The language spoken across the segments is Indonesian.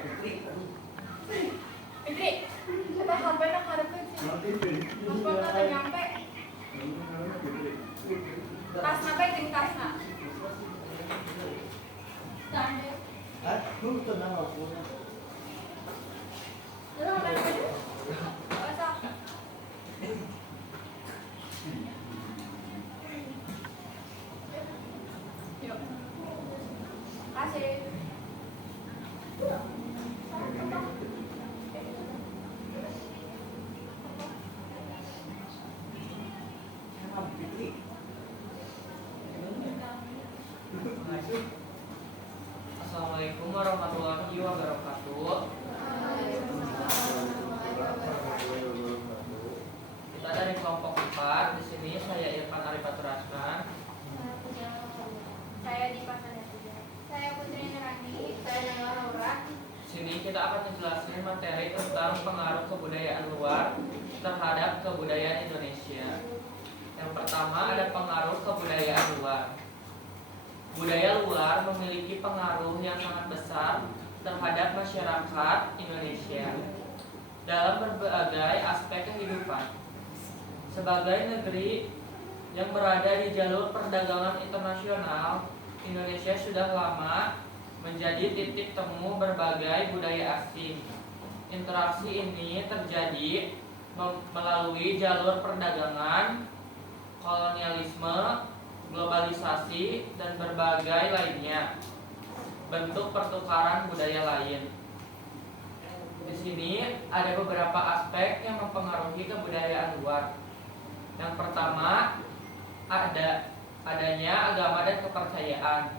Fitri, kita HP nak harapkan sih. Paspor kata nyampe. Tas sampai ting tas nak. Tande. Lu tenang aku. Lu apa itu? Apa? Yuk. Kasih. Assalamualaikum warahmatullahi wabarakatuh. Kita dari kelompok 4. Di sini saya Irfan Arifatur Asman. Saya di pasar. Saya Putri Nurani. Saya Nala Laura. Di sini kita akan menjelaskan materi tentang pengaruh kebudayaan luar terhadap kebudayaan Indonesia. Yang pertama ada pengaruh kebudayaan luar. Budaya luar memiliki pengaruh yang sangat besar terhadap masyarakat Indonesia dalam berbagai aspek kehidupan. Sebagai negeri yang berada di jalur perdagangan internasional, Indonesia sudah lama menjadi titik temu berbagai budaya asing. Interaksi ini terjadi melalui jalur perdagangan, kolonialisme, globalisasi, dan berbagai lainnya bentuk pertukaran budaya lain. Di sini ada beberapa aspek yang mempengaruhi kebudayaan luar. Yang pertama adanya agama dan kepercayaan.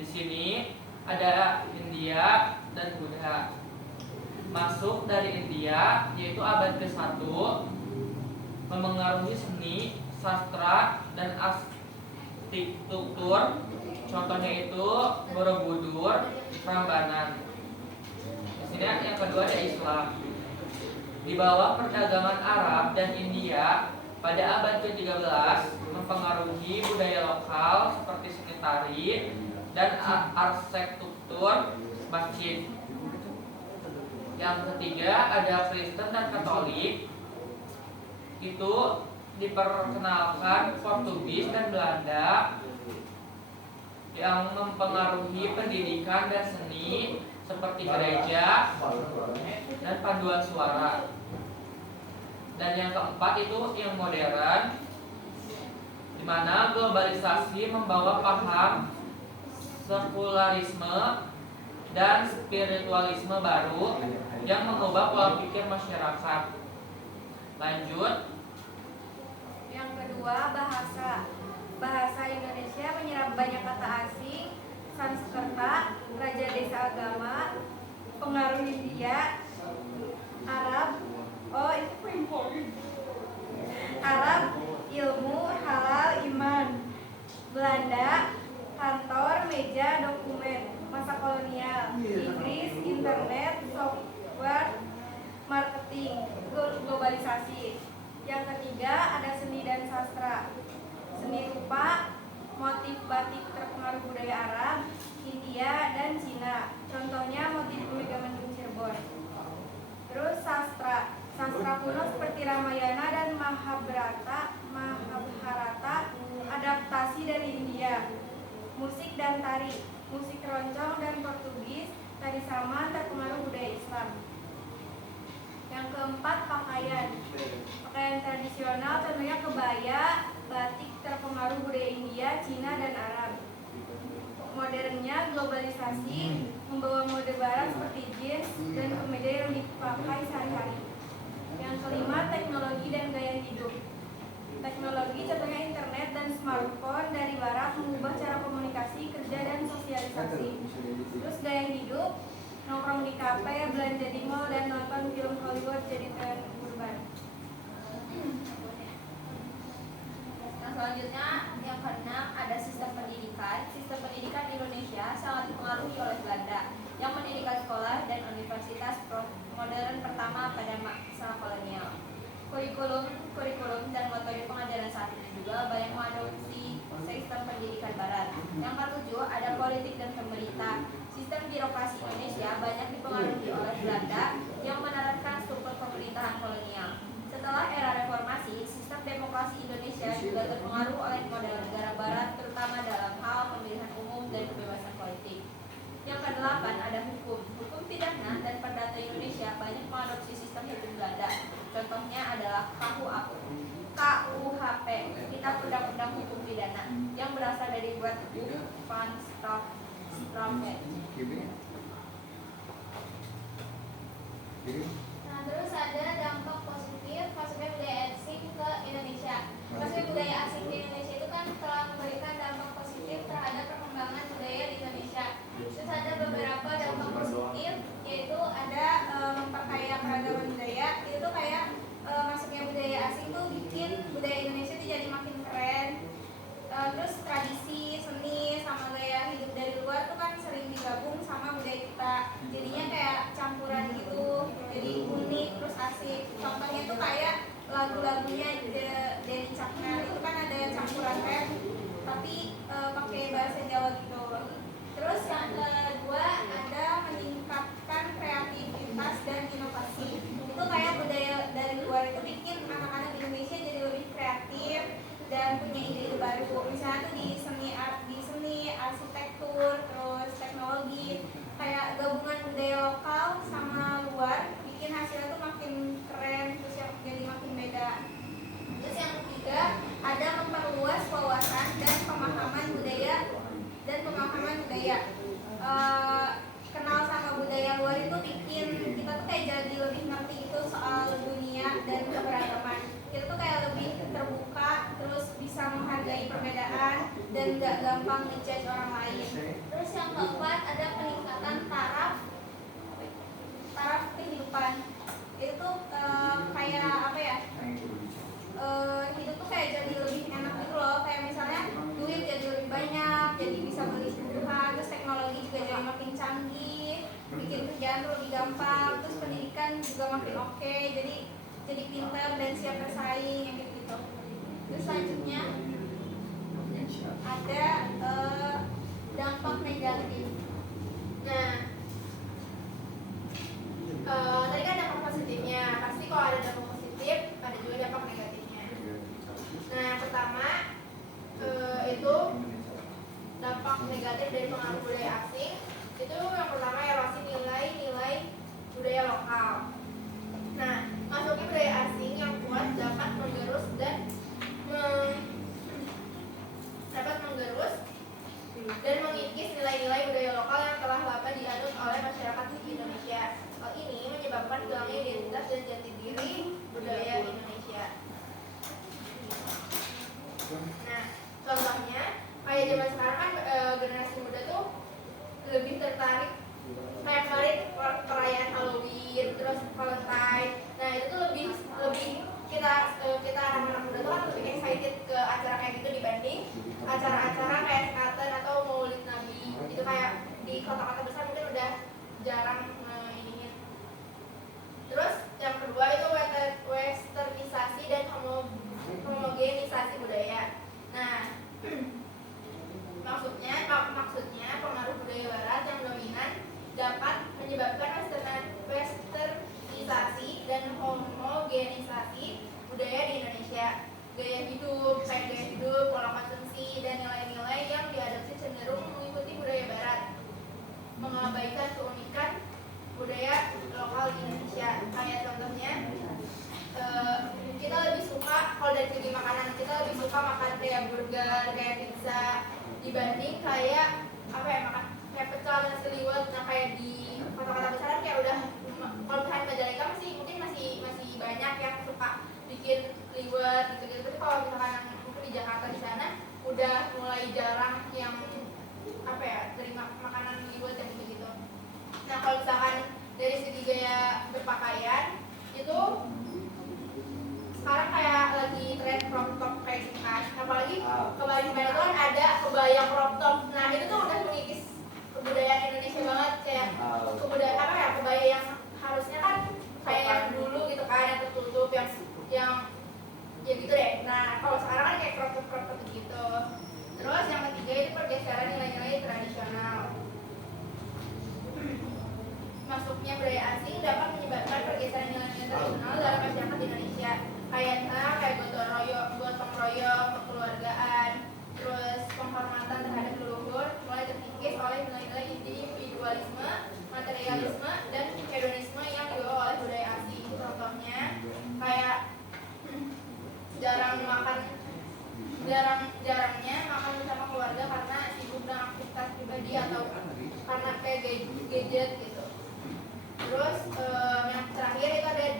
Di sini ada India dan Buddha. Masuk dari India yaitu abad ke-1 memengaruhi seni, sastra, dan arsitektur. Contohnya itu Borobudur, Prambanan. Di sini yang kedua ada Islam. Di bawah perdagangan Arab dan India pada abad ke-13 mempengaruhi budaya lokal seperti seni tari dan arsitektur masjid. Yang ketiga ada Kristen dan Katolik. Itu diperkenalkan Portugis dan Belanda yang mempengaruhi pendidikan dan seni seperti gereja dan paduan suara. Dan yang keempat itu yang modern, di mana globalisasi membawa paham sekularisme dan spiritualisme baru yang mengubah pola pikir masyarakat. Lanjut. Yang kedua, bahasa. Bahasa Indonesia menyerap banyak kata asing, Sanskerta, raja desa agama, pengaruh India, Arab, Arab, ilmu, halal, iman, Belanda, kantor, meja, dokumen, masa kolonial, Inggris, internet, software, marketing, globalisasi. Yang ketiga ada seni dan sastra. Seni rupa, motif batik terpengaruh budaya Arab, India, dan Cina. Contohnya motif Megamendung Cirebon. Terus sastra. Sastra kuno seperti Ramayana dan Mahabharata adaptasi dari India. Musik dan tari. Musik keroncong dan Portugis, tari saman terpengaruh budaya Islam. Yang keempat, pakaian. Pakaian tradisional contohnya kebaya, batik terpengaruh budaya India, Cina, dan Arab. Modernnya globalisasi membawa mode barat seperti jeans dan kemeja yang dipakai sehari-hari. Yang kelima, teknologi dan gaya hidup. Teknologi contohnya internet dan smartphone dari barat mengubah cara komunikasi, kerja, dan sosialisasi. Terus gaya hidup, nongkrong di kafe, belanja di mall, dan nonton film Hollywood jadi tren urban. Yang selanjutnya, yang keenam ada sistem pendidikan. Sistem pendidikan Indonesia sangat dipengaruhi oleh Belanda yang mendirikan sekolah dan universitas modern pertama pada masa kolonial. Kurikulum dan metode pengajaran saat ini juga banyak mengadopsi sistem pendidikan barat. Yang ketujuh ada politik dan pemerintah. Sistem birokrasi Indonesia banyak dipengaruhi oleh Belanda yang menerapkan struktur pemerintahan kolonial. Setelah era reformasi, sistem demokrasi Indonesia juga terpengaruh oleh model negara barat, terutama dalam hal pemilihan umum dan kebebasan politik. Yang kedelapan ada hukum. Hukum pidana dan perdata Indonesia banyak mengadopsi sistem hukum Belanda. Contohnya adalah KUHP, Kitab Undang-Undang Hukum Pidana, yang berasal dari Wetboek van Strafrecht. Nah, terus ada dampak positif masuknya budaya asing ke Indonesia. Masuknya budaya asing di Indonesia itu kan telah memberikan dampak positif terhadap perkembangan budaya di Indonesia. Terus ada beberapa dampak positif, yaitu ada memperkaya keragaman budaya. Itu tuh kayak masuknya budaya asing tuh bikin budaya Indonesia tuh jadi makin keren. Terus tradisi, seni, sama gaya hidup dari luar tuh kan sering digabung sama budaya kita. Jadinya kayak campuran gitu, jadi unik terus asik. Contohnya tuh kayak lagu-lagunya Denny Caknan itu kan ada campuran rap tapi pakai bahasa Jawa gitu. Terus yang kedua ada meningkatkan kreativitas dan inovasi. Itu kayak budaya dari luar itu bikin anak-anak Indonesia jadi lebih kreatif dan punya ide-ide baru. Misalnya tuh di seni, arsitektur, terus teknologi, kayak gabungan budaya lokal sama luar bikin hasilnya tuh makin keren, terus yang jadi makin beda. Terus yang ketiga ada memperluas wawasan dan pemahaman budaya kenal sama budaya luar itu bikin kita tuh kayak jadi lebih ngerti itu soal dunia dan keberagaman. Kita tuh kayak lebih terbuka, terus bisa menghargai perbedaan dan gak gampang ngejudge orang lain. Terus yang keempat ada peningkatan taraf kehidupan. Itu kayak apa ya? Hidup tuh kayak jadi lebih enak gitu loh. Kayak misalnya duit jadi lebih banyak, jadi bisa beli kebutuhan. Terus teknologi juga jadi makin canggih, bikin kerjaan tuh lebih gampang. Terus pendidikan juga makin oke, jadi pintar dan siap bersaing yang gitu. Terus selanjutnya ada dampak negatif. Nah, tadi kan dampak positifnya. Pasti kalau ada dampak positif, ada juga dampak negatifnya. Nah, yang pertama itu dampak negatif dari pengaruh budaya asing. Itu yang pertama erosi nilai-nilai budaya lokal. Nah, masuknya budaya asing yang kuat dapat menggerus dan mengikis nilai-nilai budaya lokal yang telah lama dianut oleh masyarakat di Indonesia. Hal ini menyebabkan hilangnya identitas dan jati diri budaya Indonesia. Nah, contohnya kayak zaman sekarang kan generasi muda tuh lebih tertarik kayak kemarin perayaan Halloween, terus Valentine. Nah, itu tuh lebih kita anak-anak muda tuh kan lebih excited ke acara kayak gitu dibanding acara-acara kayak Sekaten atau Maulid Nabi. Itu kayak di kota-kota besar mungkin udah jarang ininya. Terus yang kedua itu westernisasi dan homogenisasi budaya. Nah, maksudnya pengaruh budaya barat yang dominan dapat menyebabkan westernisasi dan homogenisasi budaya di Indonesia. Gaya hidup, pola konsumsi, dan nilai-nilai yang diadopsi cenderung mengikuti budaya barat, mengabaikan keunikan budaya lokal di Indonesia. Kayak contohnya kita lebih suka, kalau dari segi makanan, kita lebih suka makan kayak burger, kayak pizza dibanding kayak makan kayak pecel dan seliwet. Nah, kayak di kota-kota besar kan kayak udah, kalau misalnya Majalengka masih banyak yang suka bikin liwet gitu-gitu. Tapi kalau misalkan mungkin di Jakarta di sana udah mulai jarang yang terima makanan liwet yang gitu-gitu. Nah, kalau misalkan dari segi gaya berpakaian itu sekarang kayak lagi tren crop top kayak gitu kan. Apalagi kemarin itu kan ada kebaya crop top. Nah, itu tuh udah mengikis kebudayaan Indonesia banget, kayak kebudayaan kebaya yang harusnya kan kayak yang dulu gitu kan, yang tertutup, yang ya gitu deh. Nah, kalau sekarang kan kayak crop top gitu. Terus yang ketiga itu pergeseran nilai-nilai tradisional. masuknya budaya asing dapat menyebabkan pergeseran nilai-nilai tradisional dalam masyarakat Indonesia. Kayak gotong royong, kekeluargaan, terus penghormatan terhadap leluhur mulai terkikis oleh nilai-nilai individualisme, materialisme, dan hedonisme yang dibawa oleh budaya asing. Contohnya kayak jarangnya makan bersama keluarga karena sibuk dengan aktivitas pribadi atau karena kayak gadget gitu. Terus yang terakhir itu ada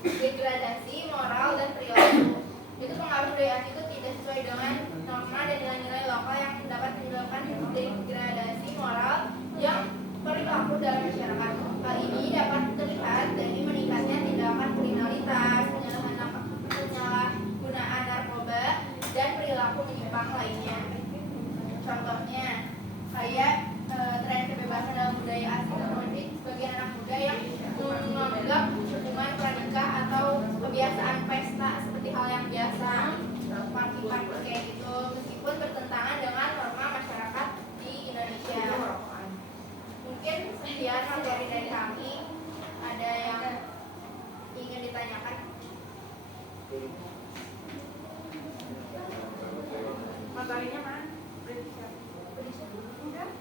degradasi moral dan perilaku. Itu pengaruh budaya asing itu tidak sesuai dengan norma dan nilai-nilai lokal yang dapat menyebabkan degradasi moral yang perilaku dalam masyarakat. Hal ini dapat terlihat dari meningkatnya tindakan kriminalitas, penyalahgunaan narkoba, dan perilaku menyimpang lainnya. Contohnya kayak tren kebebasan dalam budaya asing terjadi sebagian anak muda yang menganggap hubungan pranikah atau kebiasaan pesta seperti hal yang biasa, party-party kayak gitu, meskipun bertentangan dengan norma masyarakat di Indonesia. Mungkin sekian materi dari kami. Ada yang ingin ditanyakan? Materinya mana? Udah?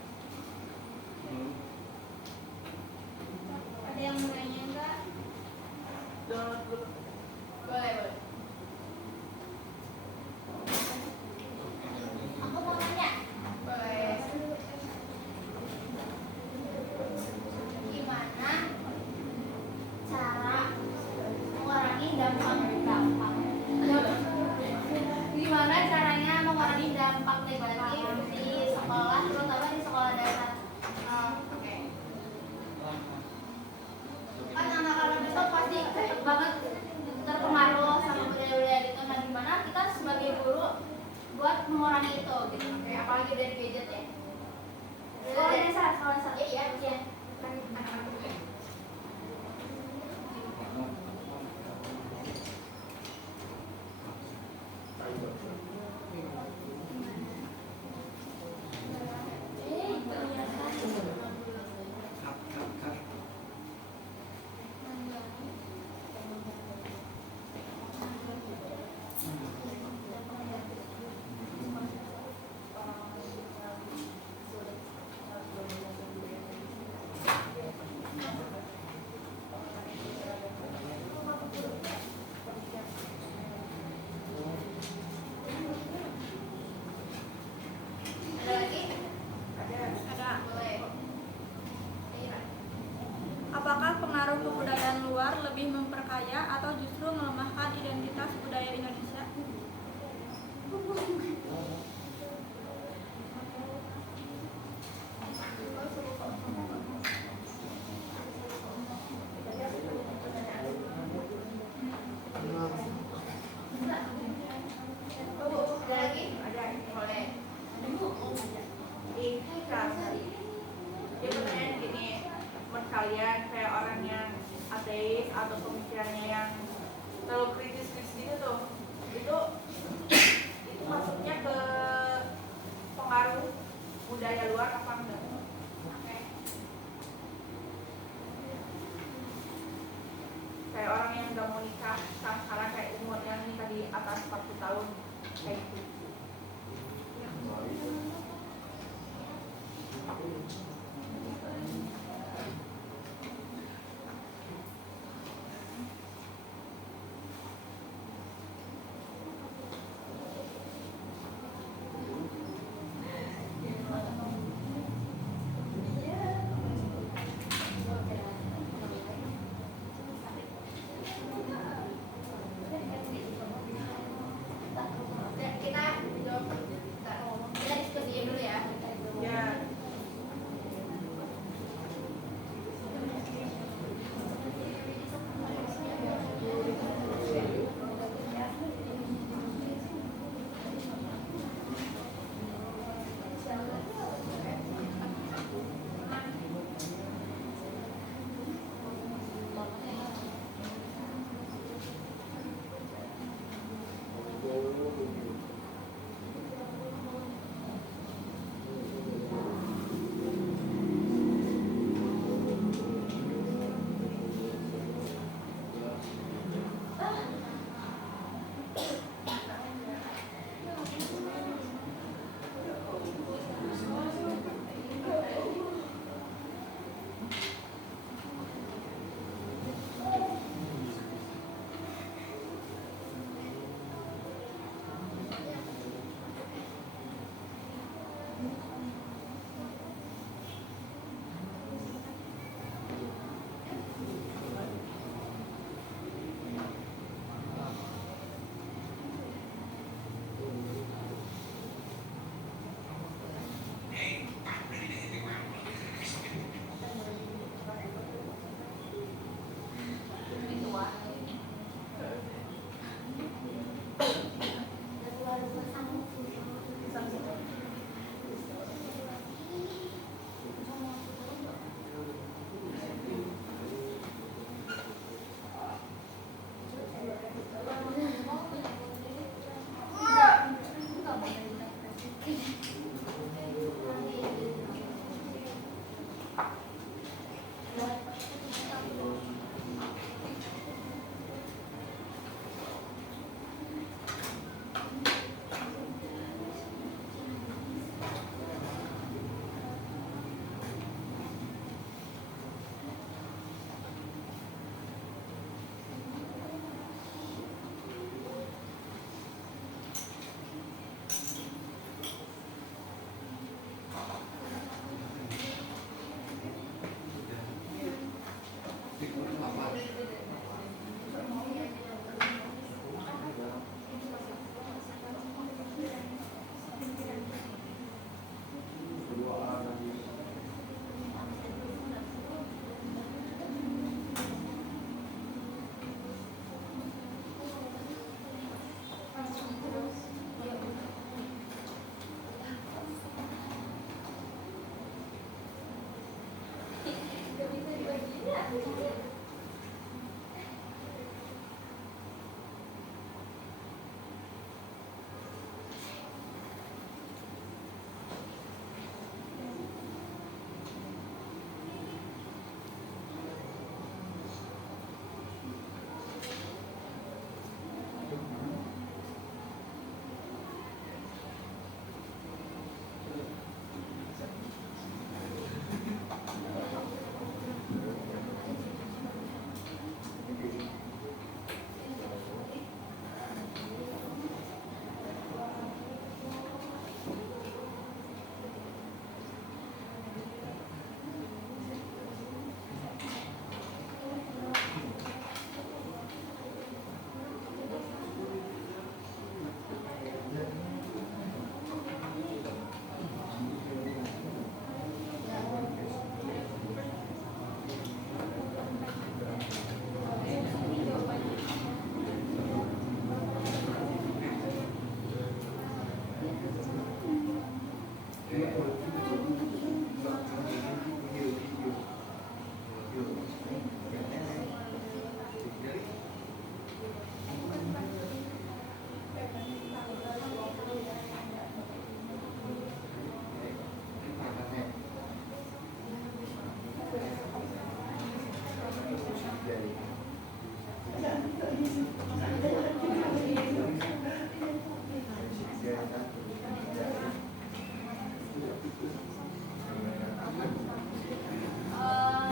Ada yang mau nanya enggak? Boleh. Aku mau nanya. Boleh. Gimana cara mengurangi dampak? Gimana caranya mengurangi dampak negatif di sekolah, terutama di sekolah dasar? Oke. Kan anak-anak itu pasti cepet banget terpengaruh sama budaya-budaya itu. Nah, gimana kita sebagai guru buat mengurangi itu gitu? Oke, apalagi dari gadget ya? Sekolah dasar. Iya. Kan anak-anak dulu ya. Ada lagi? Ada. Boleh. Apakah pengaruh kebudayaan luar lebih memperkaya atau justru melemahkan identitas budaya Indonesia? Ada lagi? Ada. Boleh. Dia pertanyaan gini, menurut kalian kayak orang yang ateis atau pemikirannya yang terlalu kritis gitu tuh, itu masuknya ke pengaruh budaya luar apa enggak? Oke. Kayak orang yang nggak mau nikah sekarang kayak umur yang nikah di atas 40 tahun kayak gitu.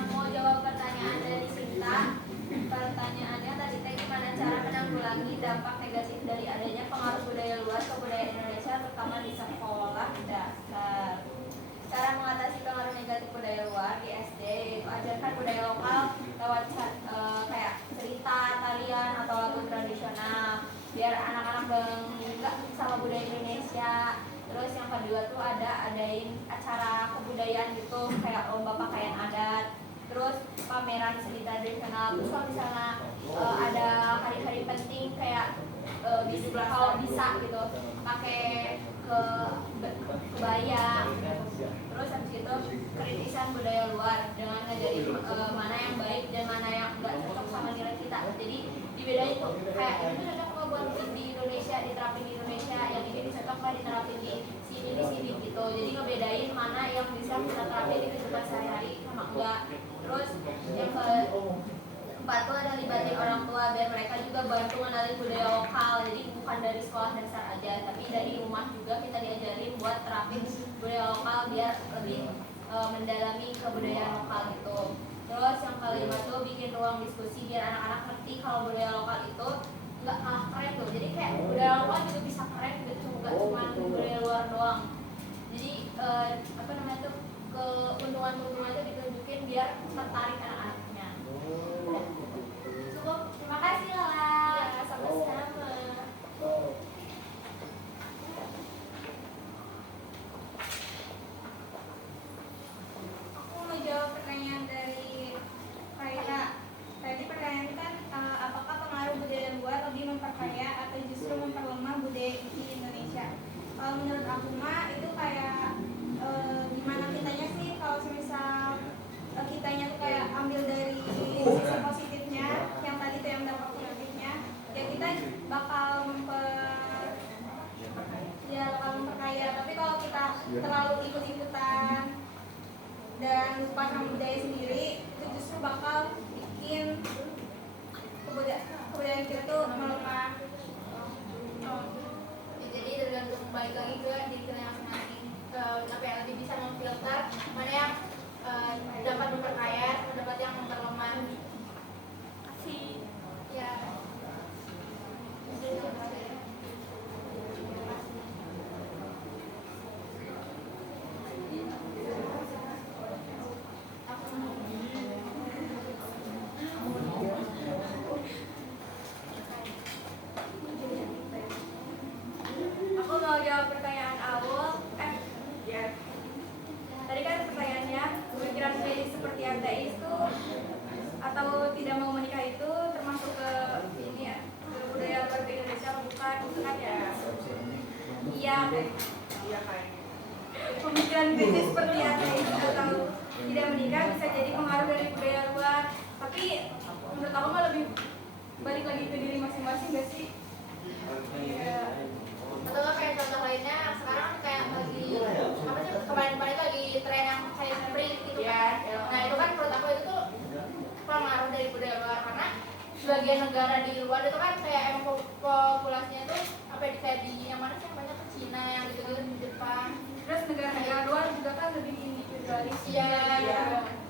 Mau jawab pertanyaan dari Sinta. Pertanyaannya tadi teh gimana cara menanggulangi dampak negatif dari adanya pengaruh budaya luar ke budaya Indonesia terutama di sekolah dasar. Cara mengatasi pengaruh negatif budaya luar di SD yaitu ajarkan budaya lokal lewat kayak cerita, tarian atau lagu tradisional biar anak-anak bangga sama budaya Indonesia. Terus yang kedua tuh adain acara kebudayaan gitu kayak lomba pakaian adat, terus pameran seni tradisional. Terus kalau misalnya ada hari-hari penting kayak kalau bisa gitu pakai kebaya. Terus habis itu kritisan budaya luar dengan ngajarin mana yang baik dan mana yang enggak cocok sama nilai kita. Jadi dibedain tuh kayak ini tuh cocok buat di Indonesia, diterapin di Indonesia, yang ini cocok lah diterapin di sini gitu. Jadi ngebedain mana yang bisa kita terapin di kehidupan sehari-hari sama enggak. Terus yang keempat tuh ada libatin orang tua biar mereka juga bantu mengenalin budaya lokal. Jadi bukan dari sekolah dasar aja, tapi dari rumah juga kita diajarin buat terapin budaya lokal biar lebih mendalami kebudayaan lokal gitu. Terus yang kelima tuh bikin ruang diskusi biar anak-anak ngerti kalau budaya lokal itu nggak kalah keren tuh. Jadi kayak budaya lokal juga bisa keren gitu, nggak cuma budaya luar doang. Jadi apa namanya tuh keuntungan-keuntungan itu ditunjukin biar tertarik anak-anaknya. Cukup, terima kasih Lala. Ya, sama-sama. Aku mau jawab pertanyaan dari Kaira. Tadi pertanyaan kan apakah pengaruh budaya luar lebih memperkaya atau justru memperlemah budaya di Indonesia? Kalau menurut aku mah itu kayak gimana kitanya sih, kalau misal kitanya tuh kayak ambil dari sisi positifnya, yang tadi tuh yang dampak negatifnya, ya kita bakal memperkaya. Tapi kalau kita terlalu ikut-ikutan dan lupa sama budaya sendiri, itu justru bakal bikin kebudayaan kita tuh melemah. Ya, jadi tergantung balik lagi ke diri kita masing-masing, apa ya, lebih bisa memfilter mana yang dapat memperkaya sama dapat yang memperlemah. Kasih. Ya. Aku mau jawab pertanyaan awal. Ya. Tadi kan pertanyaannya, pemikiran medis seperti ateis itu atau tidak mau menikah itu termasuk ke ini ya, ke budaya luar Indonesia atau bukan? Bukan ya? Iya. Iya kayaknya. Pemikiran kritis seperti ateis atau tidak menikah bisa jadi pengaruh dari budaya luar. Tapi menurut aku mah lebih balik lagi ke diri masing-masing gak sih? Iya. Atau nggak kayak contoh lainnya sekarang kayak lagi apa sih, kemarin-kemarin lagi tren yang Chinese Spring gitu kan. Nah itu kan menurut aku itu tuh pengaruh dari budaya luar, karena sebagian negara di luar itu kan kayak emang populasinya tuh apa ya, kayak di yang mana sih yang banyak tuh Cina yang gitu-gitu, di Jepang. Terus negara-negara luar juga kan lebih individualis. Iya.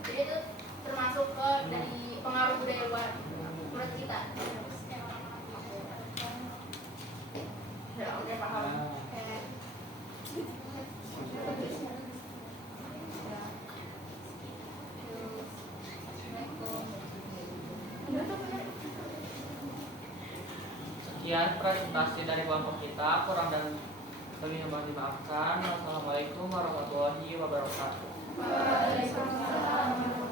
Jadi itu termasuk ke dari pengaruh budaya luar menurut kita. Ya, oke paham. Kayak Sekian presentasi dari kelompok kita, kurang dan lebih mohon dimaafkan. Wassalamualaikum warahmatullahi wabarakatuh. Waalaikumsalam.